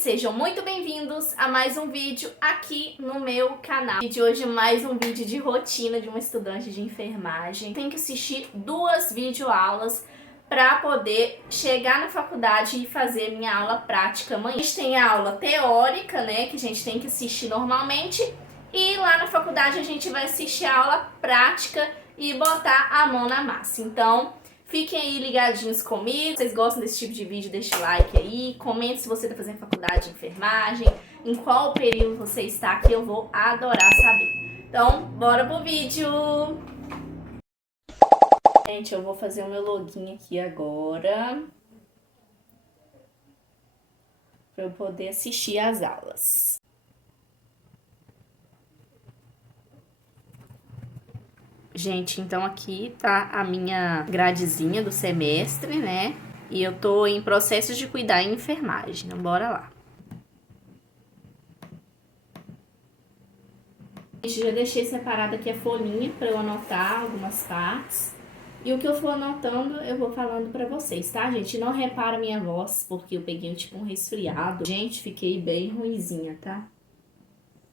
sejam muito bem-vindos a mais um vídeo aqui no meu canal. E de hoje mais um vídeo de rotina de uma estudante de enfermagem. Tem que assistir 2 videoaulas para poder chegar na faculdade e fazer minha aula prática amanhã. A gente tem a aula teórica, né, que a gente tem que assistir normalmente, e lá na faculdade a gente vai assistir a aula prática e botar a mão na massa. Então, fiquem aí ligadinhos comigo. Se vocês gostam desse tipo de vídeo, deixa o like aí. Comente se você está fazendo faculdade de enfermagem, em qual período você está, que eu vou adorar saber. Então, bora pro vídeo! Gente, eu vou fazer o meu login aqui agora, para eu poder assistir às aulas. Gente, então aqui tá a minha gradezinha do semestre, né? E eu tô em processo de cuidar em enfermagem, então bora lá. Já deixei separada aqui a folhinha para eu anotar algumas partes. E o que eu for anotando, eu vou falando pra vocês, tá, gente? Não repara minha voz, porque eu peguei tipo um resfriado. Gente, fiquei bem ruinzinha, tá?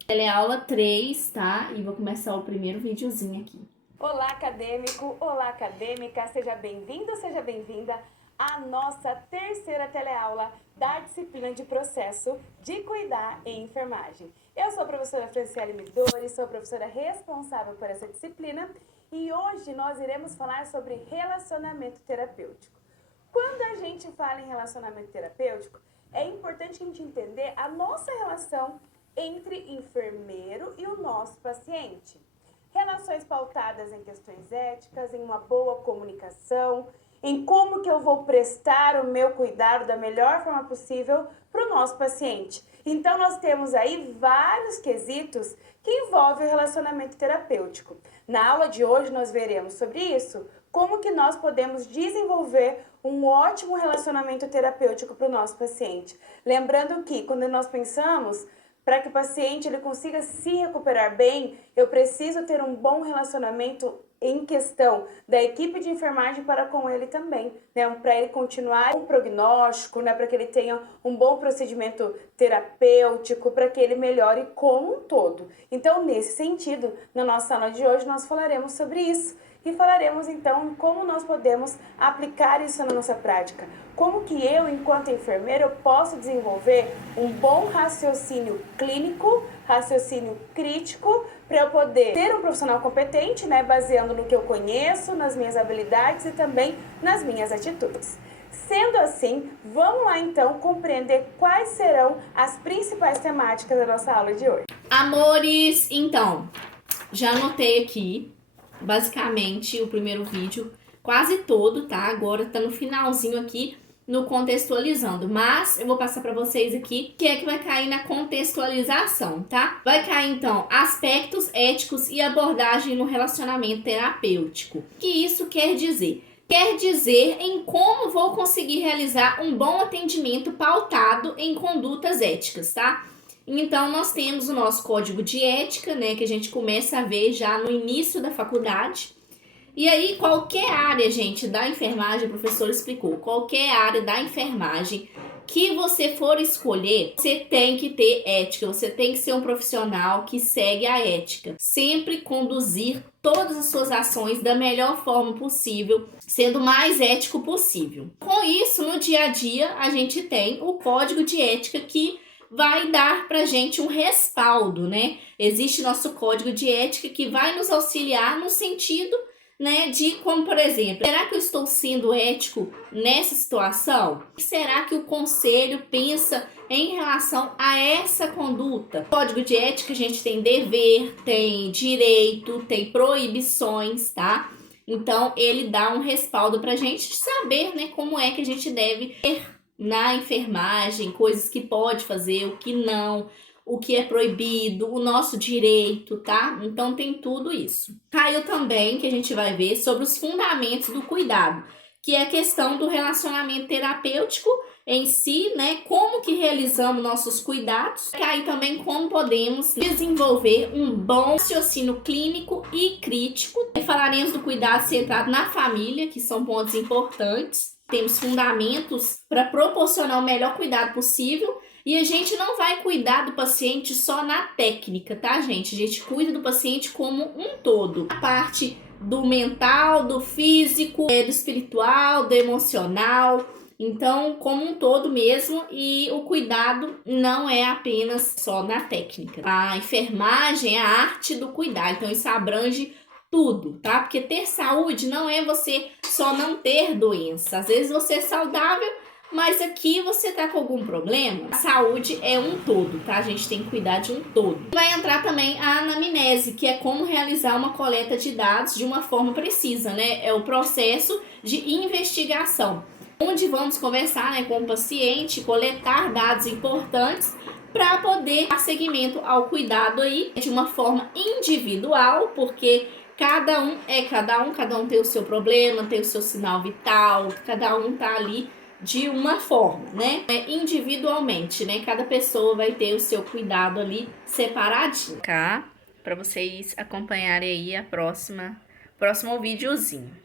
Ela é aula 3, tá? E vou começar o primeiro videozinho aqui. Olá, acadêmico! Olá, acadêmica! Seja bem-vindo, seja bem-vinda à nossa terceira teleaula da disciplina de processo de cuidar em enfermagem. Eu sou a professora Franciele Midori, sou a professora responsável por essa disciplina e hoje nós iremos falar sobre relacionamento terapêutico. Quando a gente fala em relacionamento terapêutico, é importante a gente entender a nossa relação entre enfermeiro e o nosso paciente. Relações pautadas em questões éticas, em uma boa comunicação, em como que eu vou prestar o meu cuidado da melhor forma possível para o nosso paciente. Então, nós temos aí vários quesitos que envolvem o relacionamento terapêutico. Na aula de hoje, nós veremos sobre isso, como que nós podemos desenvolver um ótimo relacionamento terapêutico para o nosso paciente. Lembrando que, quando nós pensamos para que o paciente ele consiga se recuperar bem, eu preciso ter um bom relacionamento em questão da equipe de enfermagem para com ele também, né? Para ele continuar um prognóstico, né? Para que ele tenha um bom procedimento terapêutico, para que ele melhore como um todo. Então, nesse sentido, na nossa aula de hoje, nós falaremos sobre isso. E falaremos então como nós podemos aplicar isso na nossa prática. Como que eu, enquanto enfermeira, eu posso desenvolver um bom raciocínio clínico, raciocínio crítico, para eu poder ser um profissional competente, né, baseando no que eu conheço, nas minhas habilidades e também nas minhas atitudes. Sendo assim, vamos lá então compreender quais serão as principais temáticas da nossa aula de hoje. Amores, então, já anotei aqui basicamente o primeiro vídeo, quase todo, tá? Agora tá no finalzinho aqui, no contextualizando, mas eu vou passar para vocês aqui que é que vai cair na contextualização, tá? Vai cair então aspectos éticos e abordagem no relacionamento terapêutico. O que isso quer dizer? Quer dizer em como vou conseguir realizar um bom atendimento pautado em condutas éticas, tá? Então, nós temos o nosso código de ética, né, que a gente começa a ver já no início da faculdade. E aí, qualquer área, gente, da enfermagem, o professor explicou, qualquer área da enfermagem que você for escolher, você tem que ter ética, você tem que ser um profissional que segue a ética. Sempre conduzir todas as suas ações da melhor forma possível, sendo o mais ético possível. Com isso, no dia a dia, a gente tem o código de ética que vai dar pra gente um respaldo, né? Existe nosso código de ética que vai nos auxiliar no sentido, né, de como, por exemplo, será que eu estou sendo ético nessa situação? Será que o conselho pensa em relação a essa conduta? Código de ética a gente tem dever, tem direito, tem proibições, tá? Então, ele dá um respaldo pra gente saber, né, como é que a gente deve ter na enfermagem, coisas que pode fazer, o que não, o que é proibido, o nosso direito, tá? Então tem tudo isso. Caiu também que a gente vai ver sobre os fundamentos do cuidado, que é a questão do relacionamento terapêutico em si, né? Como que realizamos nossos cuidados. Cai também como podemos desenvolver um bom raciocínio clínico e crítico. Falaremos do cuidado centrado na família, que são pontos importantes. Temos fundamentos para proporcionar o melhor cuidado possível E a gente não vai cuidar do paciente só na técnica, tá, gente? A gente cuida do paciente como um todo. A parte do mental, do físico, do espiritual, do emocional. Então, como um todo mesmo, e o cuidado não é apenas só na técnica. A enfermagem é a arte do cuidar, então isso abrange tudo, tá? Porque ter saúde não é você só não ter doença. Às vezes você é saudável, mas aqui você tá com algum problema. A saúde é um todo, tá? A gente tem que cuidar de um todo. Vai entrar também a anamnese, que é como realizar uma coleta de dados de uma forma precisa, né? É o processo de investigação, onde vamos conversar, né, com o paciente, coletar dados importantes para poder dar seguimento ao cuidado aí de uma forma individual, porque cada um é cada um tem o seu problema, tem o seu sinal vital, cada um tá ali de uma forma, né? Individualmente, né? Cada pessoa vai ter o seu cuidado ali separadinho, tá? Para vocês acompanharem aí a próximo videozinho.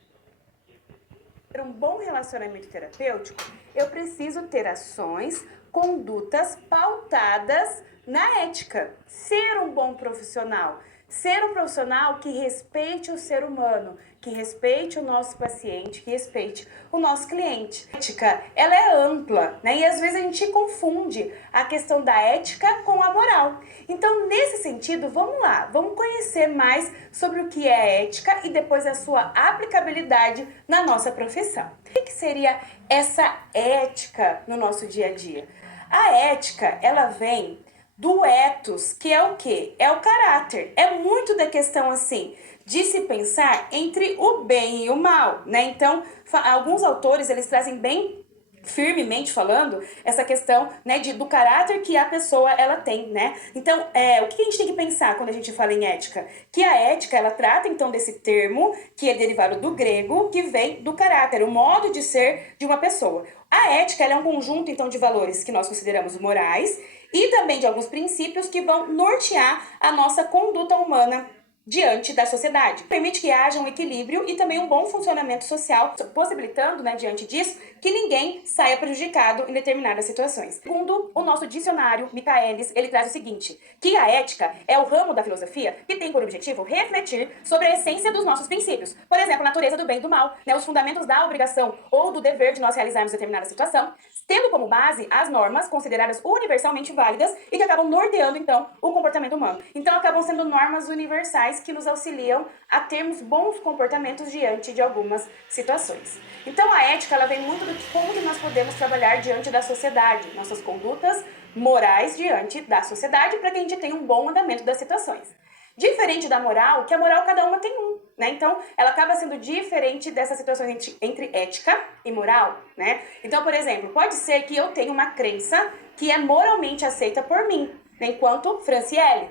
Para um bom relacionamento terapêutico, eu preciso ter ações, condutas pautadas na ética. Ser um bom profissional. Ser um profissional que respeite o ser humano, que respeite o nosso paciente, que respeite o nosso cliente. A ética, ela é ampla, né? E às vezes a gente confunde a questão da ética com a moral. Então, nesse sentido, vamos lá, vamos conhecer mais sobre o que é a ética e depois a sua aplicabilidade na nossa profissão. O que seria essa ética no nosso dia a dia? A ética, ela vem do ethos, que é o quê? É o caráter. É muito da questão, assim, de se pensar entre o bem e o mal, né? Então, alguns autores, eles trazem bem firmemente falando essa questão, né, do caráter que a pessoa ela tem, né? Então, o que a gente tem que pensar quando a gente fala em ética? Que a ética, ela trata, então, desse termo que é derivado do grego, que vem do caráter, o modo de ser de uma pessoa. A ética, ela é um conjunto, então, de valores que nós consideramos morais e também de alguns princípios que vão nortear a nossa conduta humana diante da sociedade. Permite que haja um equilíbrio e também um bom funcionamento social, possibilitando, né, diante disso, que ninguém saia prejudicado em determinadas situações. Segundo o nosso dicionário, Michaelis, ele traz o seguinte, que a ética é o ramo da filosofia que tem por objetivo refletir sobre a essência dos nossos princípios. Por exemplo, a natureza do bem e do mal, né, os fundamentos da obrigação ou do dever de nós realizarmos determinada situação, tendo como base as normas consideradas universalmente válidas e que acabam norteando, então, o comportamento humano. Então, acabam sendo normas universais que nos auxiliam a termos bons comportamentos diante de algumas situações. Então, a ética, ela vem muito do que como que nós podemos trabalhar diante da sociedade, nossas condutas morais diante da sociedade, para que a gente tenha um bom andamento das situações. Diferente da moral, que a moral cada uma tem um, né? Então, ela acaba sendo diferente dessas situações entre ética e moral, né? Então, por exemplo, pode ser que eu tenha uma crença que é moralmente aceita por mim, né, enquanto Franciele.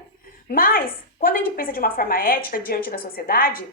Mas, quando a gente pensa de uma forma ética diante da sociedade,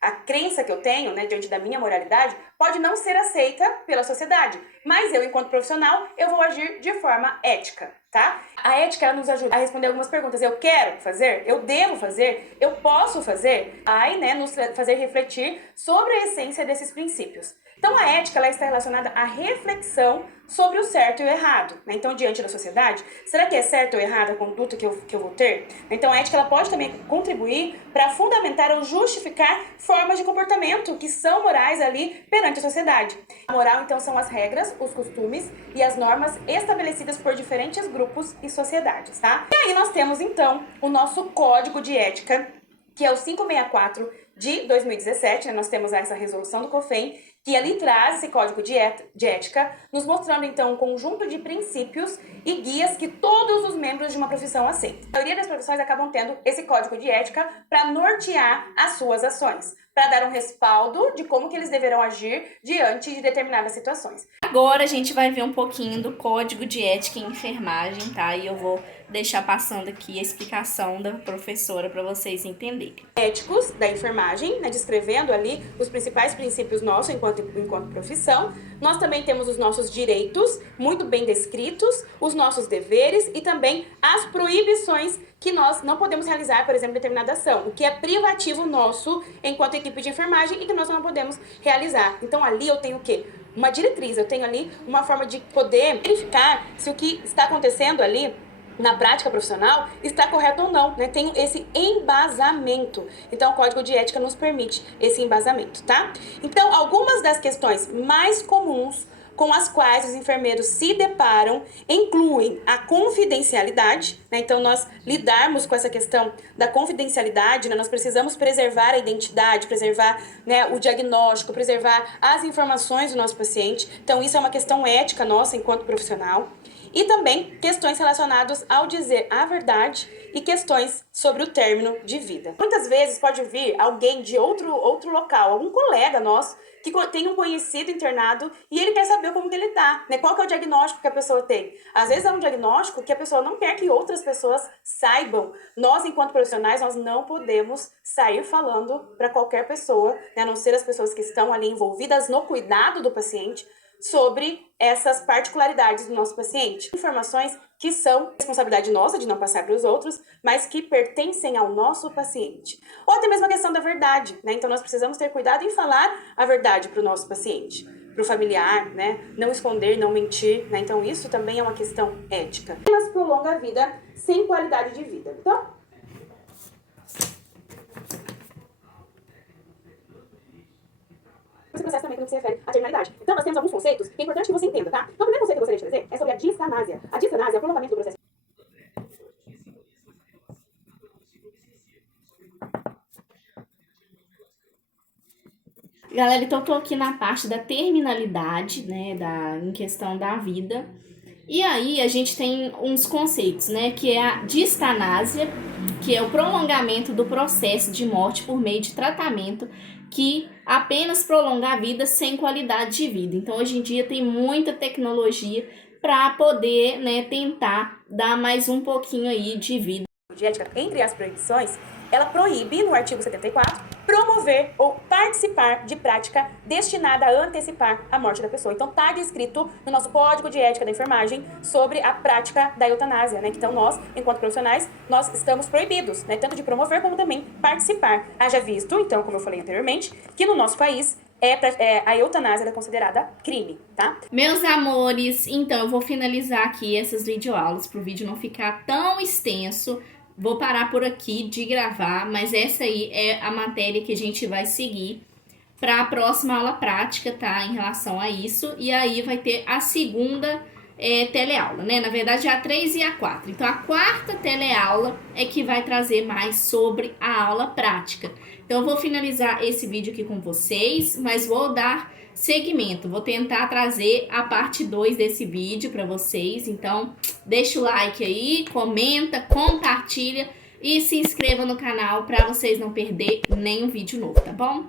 a crença que eu tenho, né, diante da minha moralidade, pode não ser aceita pela sociedade. Mas eu, enquanto profissional, eu vou agir de forma ética, tá? A ética, ela nos ajuda a responder algumas perguntas. Eu quero fazer? Eu devo fazer? Eu posso fazer? Aí, né, nos fazer refletir sobre a essência desses princípios. Então, a ética, ela está relacionada à reflexão sobre o certo e o errado, né? Então, diante da sociedade, será que é certo ou errado a conduta que eu vou ter? Então, a ética, ela pode também contribuir para fundamentar ou justificar formas de comportamento que são morais ali perante a sociedade. A moral, então, são as regras, os costumes e as normas estabelecidas por diferentes grupos e sociedades, tá? E aí nós temos, então, o nosso Código de Ética, que é o 564 de 2017, né? Nós temos essa resolução do COFEM, que ali traz esse código de ética, nos mostrando então um conjunto de princípios e guias que todos os membros de uma profissão aceitam. A maioria das profissões acabam tendo esse código de ética para nortear as suas ações, para dar um respaldo de como que eles deverão agir diante de determinadas situações. Agora a gente vai ver um pouquinho do código de ética em enfermagem, tá? E eu vou deixar passando aqui a explicação da professora para vocês entenderem. Éticos da enfermagem, né, descrevendo ali os principais princípios nossos enquanto profissão. Nós também temos os nossos direitos muito bem descritos, os nossos deveres e também as proibições que nós não podemos realizar, por exemplo, determinada ação, o que é privativo nosso enquanto equipe de enfermagem e que nós não podemos realizar. Então ali eu tenho o quê? uma diretriz, eu tenho ali uma forma de poder verificar se o que está acontecendo ali na prática profissional está correto ou não, né? Tem esse embasamento. Então, o Código de Ética nos permite esse embasamento, tá? Então, algumas das questões mais comuns com as quais os enfermeiros se deparam incluem a confidencialidade, né? Então, nós lidarmos com essa questão da confidencialidade, né? Nós precisamos preservar a identidade, preservar, né, o diagnóstico, preservar as informações do nosso paciente. Então, isso é uma questão ética nossa enquanto profissional. E também questões relacionadas ao dizer a verdade e questões sobre o término de vida. Muitas vezes pode vir alguém de outro local, algum colega nosso, que tem um conhecido internado e ele quer saber como que ele tá, né? Qual que é o diagnóstico que a pessoa tem. Às vezes é um diagnóstico que a pessoa não quer que outras pessoas saibam. Nós, enquanto profissionais, nós não podemos sair falando para qualquer pessoa, né? A não ser as pessoas que estão ali envolvidas no cuidado do paciente, sobre essas particularidades do nosso paciente. Informações que são responsabilidade nossa de não passar para os outros, mas que pertencem ao nosso paciente. Ou até mesmo a questão da verdade, né? Então nós precisamos ter cuidado em falar a verdade para o nosso paciente, para o familiar, né? Não esconder, não mentir, né? Então isso também é uma questão ética. Apenas prolonga a vida sem qualidade de vida. Então, esse processo também, quando se refere à terminalidade. Então, nós temos alguns conceitos que é importante que você entenda, tá? Então, o primeiro conceito que eu gostaria de trazer é sobre a distanásia. A distanásia é o prolongamento do processo. Galera, então eu tô aqui na parte da terminalidade, né, em questão da vida. E aí a gente tem uns conceitos, né, que é a distanásia, que é o prolongamento do processo de morte por meio de tratamento que apenas prolonga a vida sem qualidade de vida. Então, hoje em dia tem muita tecnologia para poder, né, tentar dar mais um pouquinho aí de vida. De ética, entre as proibições, ela proíbe, no artigo 74, promover ou participar de prática destinada a antecipar a morte da pessoa. Então, está descrito no nosso Código de Ética da Enfermagem sobre a prática da eutanásia, né? Então, nós, enquanto profissionais, nós estamos proibidos, né? Tanto de promover como também participar. Haja visto, então, como eu falei anteriormente, que no nosso país a eutanásia é considerada crime, tá? Meus amores, então eu vou finalizar aqui essas videoaulas para o vídeo não ficar tão extenso. Vou parar por aqui de gravar, mas essa aí é a matéria que a gente vai seguir para a próxima aula prática, tá? Em relação a isso. E aí vai ter a segunda teleaula, né? Na verdade, a 3 e a 4. Então, a quarta teleaula é que vai trazer mais sobre a aula prática. Então, eu vou finalizar esse vídeo aqui com vocês, mas vou dar seguimento. Vou tentar trazer a parte 2 desse vídeo para vocês. Então, deixa o like aí, comenta, compartilha e se inscreva no canal para vocês não perder nenhum vídeo novo, tá bom?